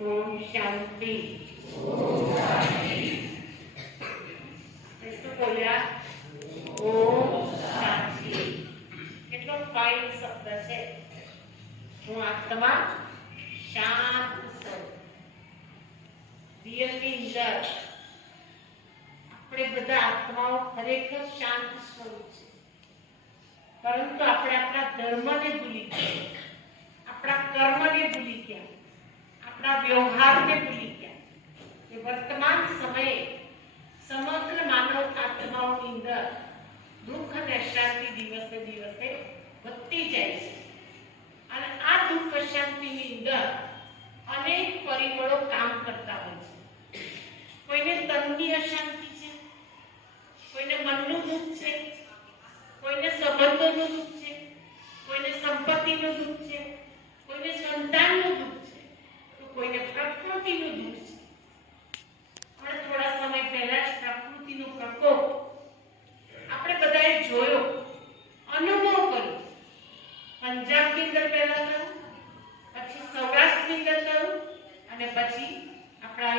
ઓમ શાંતિ. આપણે બધા આત્માઓ ખરેખર શાંત સ્વરૂપ છે. પરંતુ આપણે આપણા ધર્મને ભૂલી ગયા. આપણા કર્મને ભૂલી ગયા. આપણા વ્યવહારને ભૂલી ગયા કે વર્તમાન સમયે સમગ્ર માનવ આત્માઓની અંદર દુઃખ અને શાંતિ દિવસે દિવસે વધતી જાય છે. અને આ દુઃખ શાંતિની અંદર અનેક પરિબળો કામ કરતા હોય છે કોઈને તનની અશાંતિ છે કોઈને મનનું દુઃખ છે કોઈને સંબંધોનું દુઃખ છે કોઈને સંપત્તિનું દુઃખ છે કોઈને સંતાનનું દુઃખ છે તો કોઈને પ્રકૃતિનું દુઃખ છે. પણ થોડા સમય પહેલા જ પ્રકૃતિનો પ્રકોપ આપણે બધાએ જોયો, અનુભવ કર્યો. પંજાબની અંદર પહેલા થયું, પછી સૌરાષ્ટ્રની અંદર થયું, અને પછી આપણા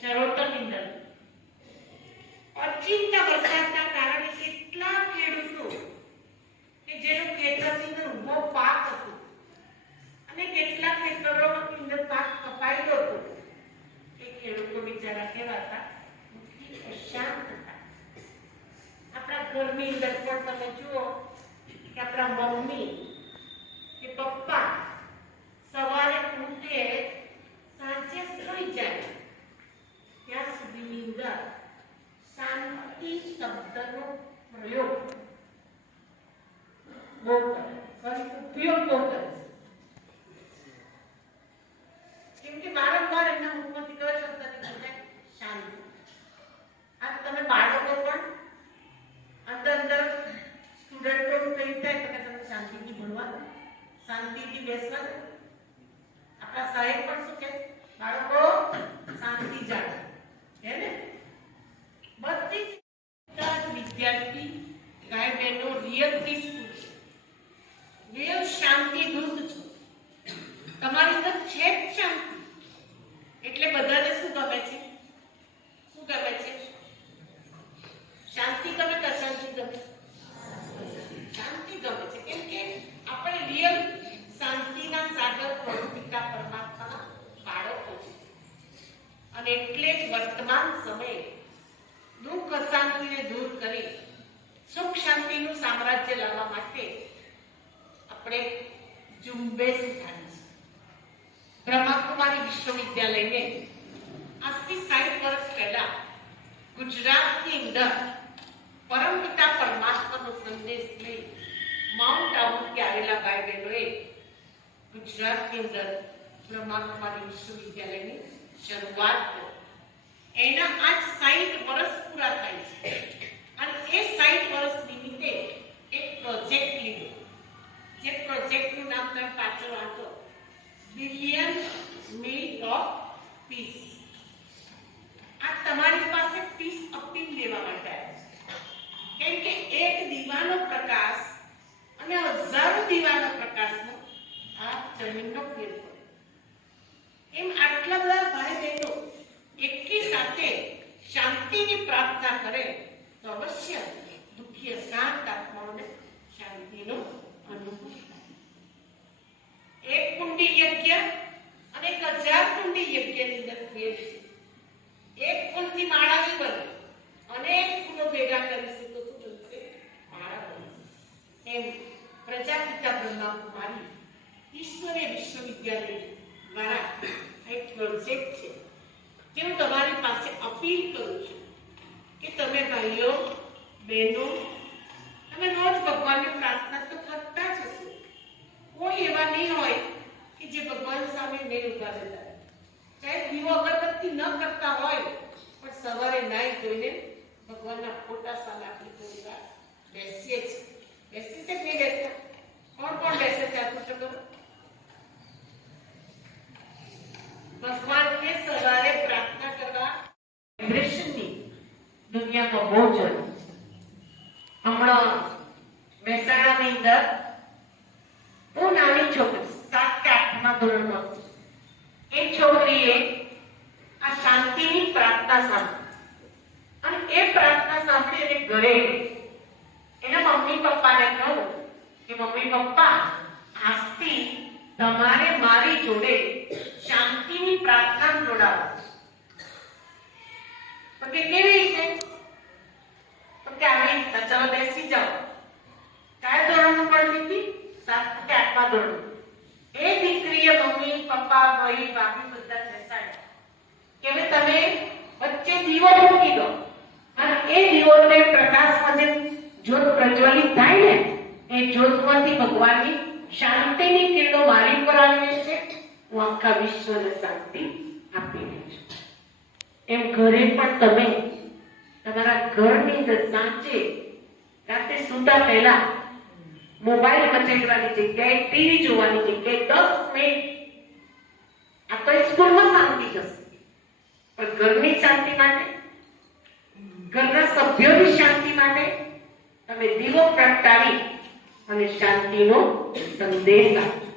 ચરોતરની અંદર અચિંતા વરસાદના કારણે કેટલા ખેડૂતો કે જેનું ખેતરની અંદર ઊભો પાક હતો. અને કેટલા ખેતરોની અંદર પાક કપાયેલો હતો? એ ખેડૂતો બિચારા કેવા હતા અશાંત હતા. આપણા ઘરની અંદર પણ તમે જુઓ કે આપણા મમ્મી કે પપ્પા સવારે ઉઠે સાંજે સુઈ જાય ત્યાં સુધીની અંદર શાંતિ શબ્દનો પ્રયોગ બહુ કરે સોરી ઉપયોગ બહુ કરે છે કેમ કે વારંવાર એમના મુખમાંથી કયો શબ્દ નીકળે શાંતિ આ તમે બાળકો પણ અંદર અંદર સ્ટુડન્ટોનું કઈ થાય તો કે તમે ભણવાનું શાંતિથી બેસવાનું આપણા સાહેબ પણ શું કે બાળકો, શાંતિ જાળવો. હે ને? બધી વિદ્યાર્થી ગાય બહેનો રિયલ પીસફુલ રિયલ શાંતિ દૂધ છો. તમારી અંદર છે જ શાંતિ. એટલે બધાને શું ગમે છે શું ગમે છે શાંતિ ગમે કે અશાંતિ ગમે શાંતિ ગમે છે કેમ કે આપણે રિયલ શાંતિના સાગર પ્રભુ પિતા પરમાત્માના બાળકો છે અને એટલે જ વર્તમાન સમયે દુઃખ અશાંતિને દૂર કરી સુખ શાંતિનું સામ્રાજ્ય લાવવા માટે આપણે ઝુંબેશ ઉઠાવી છે. બ્રહ્માકુમારી વિશ્વવિદ્યાલયને આજથી સાઠ વર્ષ પહેલા ગુજરાતની અંદર પરમપિતા પરમાત્માનો સંદેશ લઈ માઉન્ટ આબુથી આવેલા ભાઈ બહેનોએ ગુજરાતની અંદર બ્રહ્માકુમારી વિશ્વવિદ્યાલયની શરૂઆત કરી. એના આજ સાઠ વર્ષ પૂરા થાય છે. અને એ સાઠ વર્ષ નિમિત્તે એક પ્રોજેક્ટ લીધો. જે પ્રોજેક્ટનું નામ તમે પાછળ વાંચો. Billion minute of peace. આ તમારી પાસે પીસ અપીલ લેવા માટે કેમ કે એક દીવાનો પ્રકાશ અને હજારો દીવાના પ્રકાશનો આ જમીનનો ફેર એમ આટલા બધા ભાઈ બહેનો એકી સાથે શાંતિની પ્રાર્થના કરે, તો અવશ્ય દુઃખી શાંત આત્માઓને શાંતિનો અનુભવ એક કુંડી યજ્ઞ અને એક હજાર કુંડી યજ્ઞની અંદર ફેર છે. એક ફૂલથી માળા નહીં બને, અનેક ફૂલો ભેગા કરીશું તો શું થશે? માળા બનશે એમ પ્રજાપિતા બ્રહ્મા કુમારી ઈશ્વરે વિશ્વવિદ્યાલય દ્વારા એક પ્રોજેક્ટ છે જે હું તમારી પાસે અપીલ કરું છું કે તમે ભાઈઓ, બહેનો, તમે રોજ ભગવાનને પ્રાર્થના તો કરતા જ હશો. કોઈ એવા નહીં હોય કે જે ભગવાન સામે નહીં ઊભા રહેતા ચાહે દીવો અગરબત્તી ન કરતા હોય, પણ સવારે નાઈ ધોઈને ભગવાનના ફોટા સામે આપણી વાર બેસીએ છીએ. બેસી છે નહીં કોણ કોણ બેસે છે આ પૂછો કરો ભગવાનને સવારે પ્રાર્થના કરવા વાઇબ્રેશનની દુનિયામાં બહુ જરૂર છે હમણાં મહેસાણાની અંદર બહુ નાની છોકરી, સાત કે આઠમા ધોરણમાં. એ છોકરીએ આ શાંતિની પ્રાર્થના સાંભળી. અને એ પ્રાર્થના સાંભળી એને ઘરે એના મમ્મી પપ્પાને કહ્યું કે, મમ્મી પપ્પા, આજથી તમારે મારી જોડે શાંતિની પ્રાર્થના જોડાવો તો કે કેવી રીતે તો કે આવી રીતના ચલો બેસી જાઓ કયા ધોરણમાં ભણતી હતી સાત કે એ દીકરીએ મમ્મી, પપ્પા, ભાઈ, ભાભી બધા બેસાડ્યા. કે તમે વચ્ચે દીવો મૂકી દો. અને એ દીવોને પ્રકાશમાં જ્યોત પ્રજ્વલિત થાય ને, એ જ્યોતમાંથી ભગવાનની શાંતિની કિરણો મારી પર આવી છે. હું આખા વિશ્વને શાંતિ આપી રહી છું. એમ ઘરે પણ તમે તમારા ઘરની સાંજે રાતે સૂતા પહેલા મોબાઈલ મચેડવાની જગ્યાએ, ટીવી જોવાની જગ્યાએ દસ મિનિટ આ તો સ્કૂલમાં શાંતિ જશે પણ ઘરની શાંતિ માટે, ઘરના સભ્યોની શાંતિ માટે તમે દીવો પ્રગટાવી અને શાંતિનો સંદેશ આપો